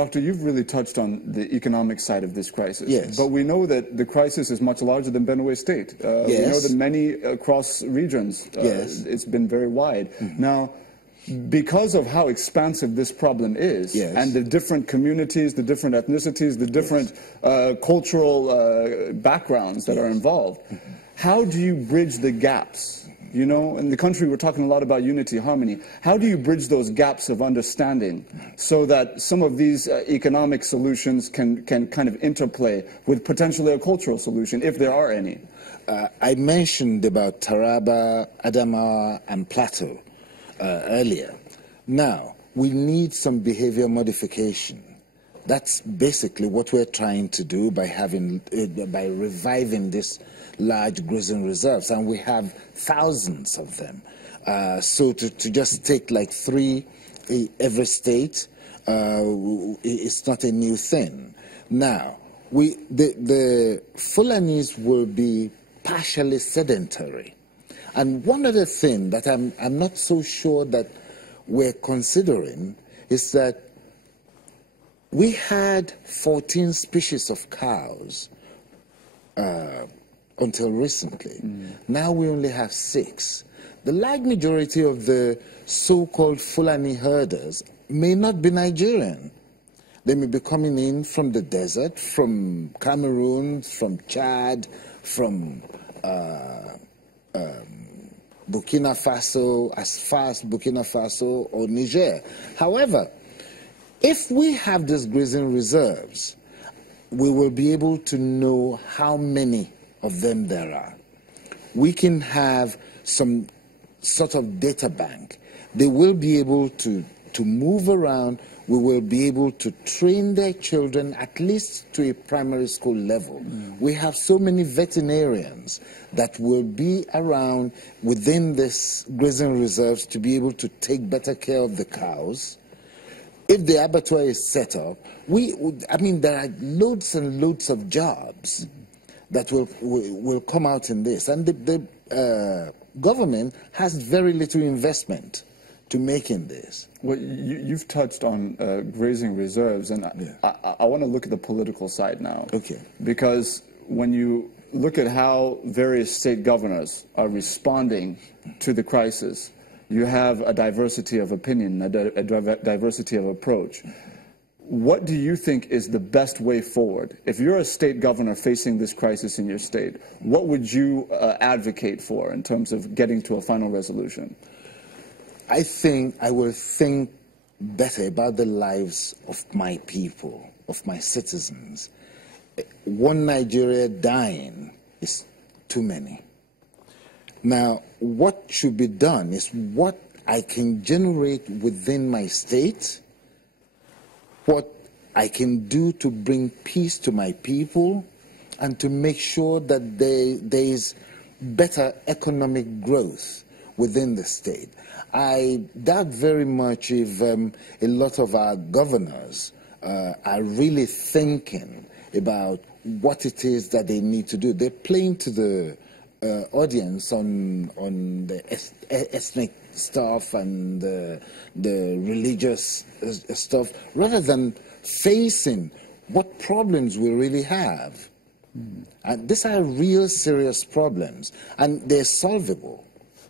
Doctor, you've really touched on the economic side of this crisis. Yes. But we know that the crisis is much larger than Benue State. Yes. We know that many across regions, Yes. it's been very wide. Now, because of how expansive this problem is, Yes. and the different communities, the different ethnicities, the different cultural backgrounds that are involved, how do you bridge the gaps? You know, in the country we're talking a lot about unity, harmony. How do you bridge those gaps of understanding so that some of these economic solutions can kind of interplay with potentially a cultural solution, if there are any? I mentioned about Taraba, Adamawa, and Plateau earlier. Now, we need some behavior modification. That's basically what we're trying to do by reviving this large grazing reserves, and we have thousands of them. So to just take like 3 every state, it's not a new thing. Now, the Fulanis will be partially sedentary. And one other thing that I'm not so sure that we're considering is that we had 14 species of cows until recently. Now we only have 6. The large majority of the so-called Fulani herders may not be Nigerian. They may be coming in from the desert, from Cameroon, from Chad, from Burkina Faso, as far as Burkina Faso or Niger. However, if we have these grazing reserves, we will be able to know how many of them there are. We can have some sort of data bank. They will be able to move around. We will be able to train their children at least to a primary school level. We have so many veterinarians that will be around within this grazing reserves to be able to take better care of the cows. If the abattoir is set up, there are loads and loads of jobs that will come out in this. And the government has very little investment to make in this. Well, you've touched on grazing reserves, and I want to look at the political side now. Okay. Because when you look at how various state governors are responding to the crisis, you have a diversity of opinion, a diversity of approach. What do you think is the best way forward? If you're a state governor facing this crisis in your state, what would you advocate for in terms of getting to a final resolution? I think I will think better about the lives of my people, of my citizens. One Nigeria dying is too many. Now, what should be done is what I can generate within my state, what I can do to bring peace to my people, and to make sure that there is better economic growth within the state. I doubt very much if a lot of our governors are really thinking about what it is that they need to do. They're playing to the audience on the ethnic stuff and the religious stuff, rather than facing what problems we really have. And these are real serious problems, and they're solvable.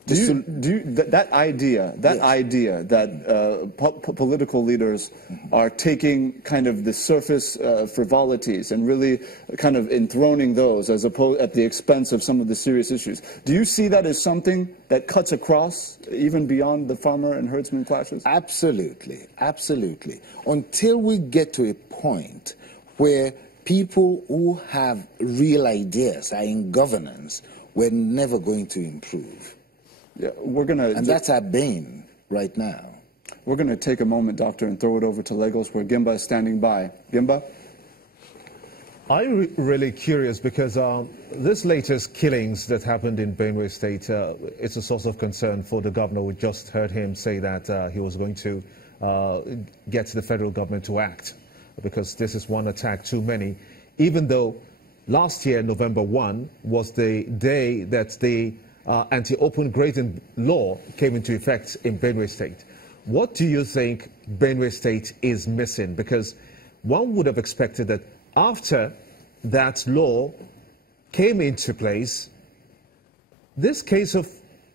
That idea that political leaders are taking kind of the surface frivolities and really kind of enthroning those as opposed at the expense of some of the serious issues. Do you see that as something that cuts across even beyond the farmer and herdsman clashes? Absolutely, absolutely. Until we get to a point where people who have real ideas are in governance, we're never going to improve. Yeah, and that's our bane right now. We're going to take a moment, Doctor, and throw it over to Lagos, where Gimba is standing by. Gimba? I'm really curious because this latest killings that happened in Benue State, it's a source of concern for the governor. We just heard him say that he was going to get the federal government to act, because this is one attack too many, even though last year, November 1, was the day that the anti-open grazing law came into effect in Benue State. What do you think Benue State is missing? Because one would have expected that after that law came into place, this case of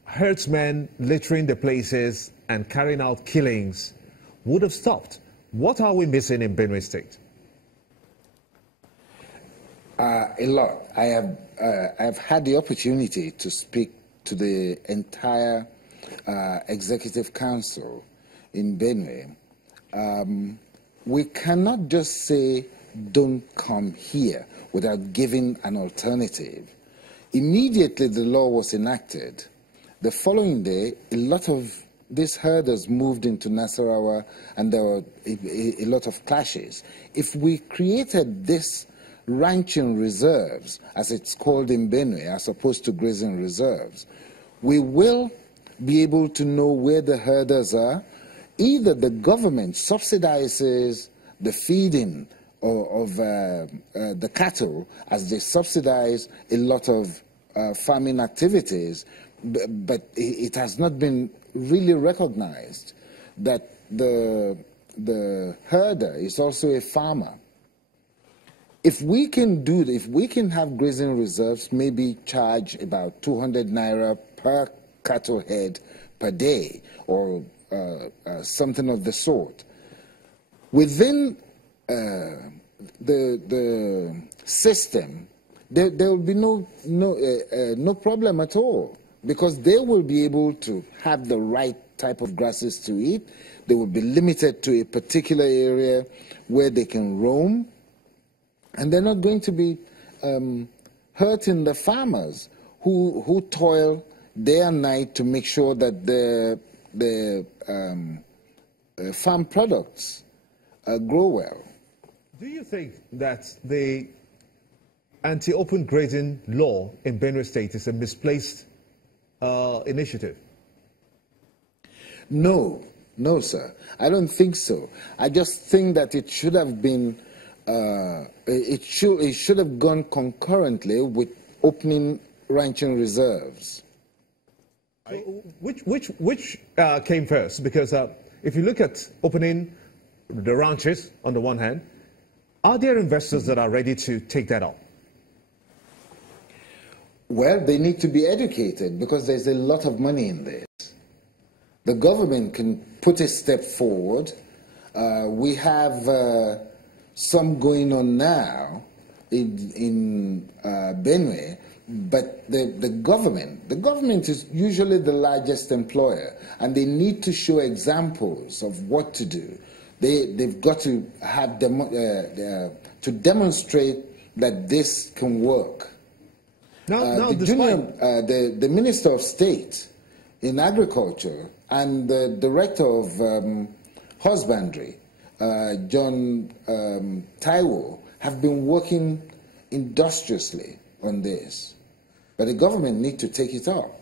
herdsmen littering the places and carrying out killings would have stopped. What are we missing in Benue State? A lot. I've had the opportunity to speak to the entire Executive Council in Benue. We cannot just say, don't come here, without giving an alternative. Immediately the law was enacted, the following day, a lot of these herders moved into Nasarawa, and there were a lot of clashes. If we created this ranching reserves, as it's called in Benue, as opposed to grazing reserves, we will be able to know where the herders are. Either the government subsidizes the feeding of the cattle, as they subsidize a lot of farming activities, but it has not been really recognized that the herder is also a farmer. If we can do that, if we can have grazing reserves, maybe charge about 200 naira per cattle head per day, or something of the sort, within the system, there will be no problem at all, because they will be able to have the right type of grasses to eat. They will be limited to a particular area where they can roam, and they're not going to be hurting the farmers who toil day and night to make sure that the farm products grow well. Do you think that the anti-open grazing law in Benue State is a misplaced initiative? No, sir. I don't think so. I just think that it should have been, it should have gone concurrently with opening ranching reserves. Which came first? Because if you look at opening the ranches on the one hand, are there investors that are ready to take that up? Well, they need to be educated, because there's a lot of money in this. The government can put a step forward. We have some going on now in Benue, but the government is usually the largest employer, and they need to show examples of what to do. They've got to have to demonstrate that this can work. The Minister of State in Agriculture and the Director of Husbandry, John Taiwo, have been working industriously on this, but the government needs to take it up.